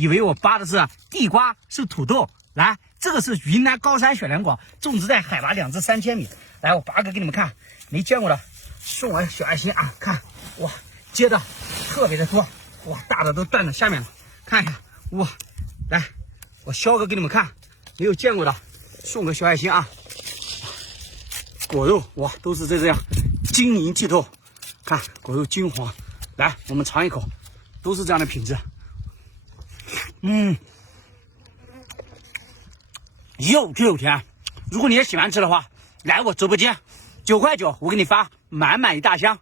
以为我扒的是地瓜，是土豆。来，这个是云南高山雪莲果，种植在海拔2至3千米。来，我拔个给你们看，没见过的，送我小爱心啊！看，哇，结的特别的多，哇，大的都断到下面了，看一下，哇，来，我削个给你们看，没有见过的，送个小爱心啊！果肉哇，都是这样晶莹剔透，看果肉金黄。来，我们尝一口，都是这样的品质。又甜又甜。如果你也喜欢吃的话，来我直播间，9块9，我给你发满满一大箱。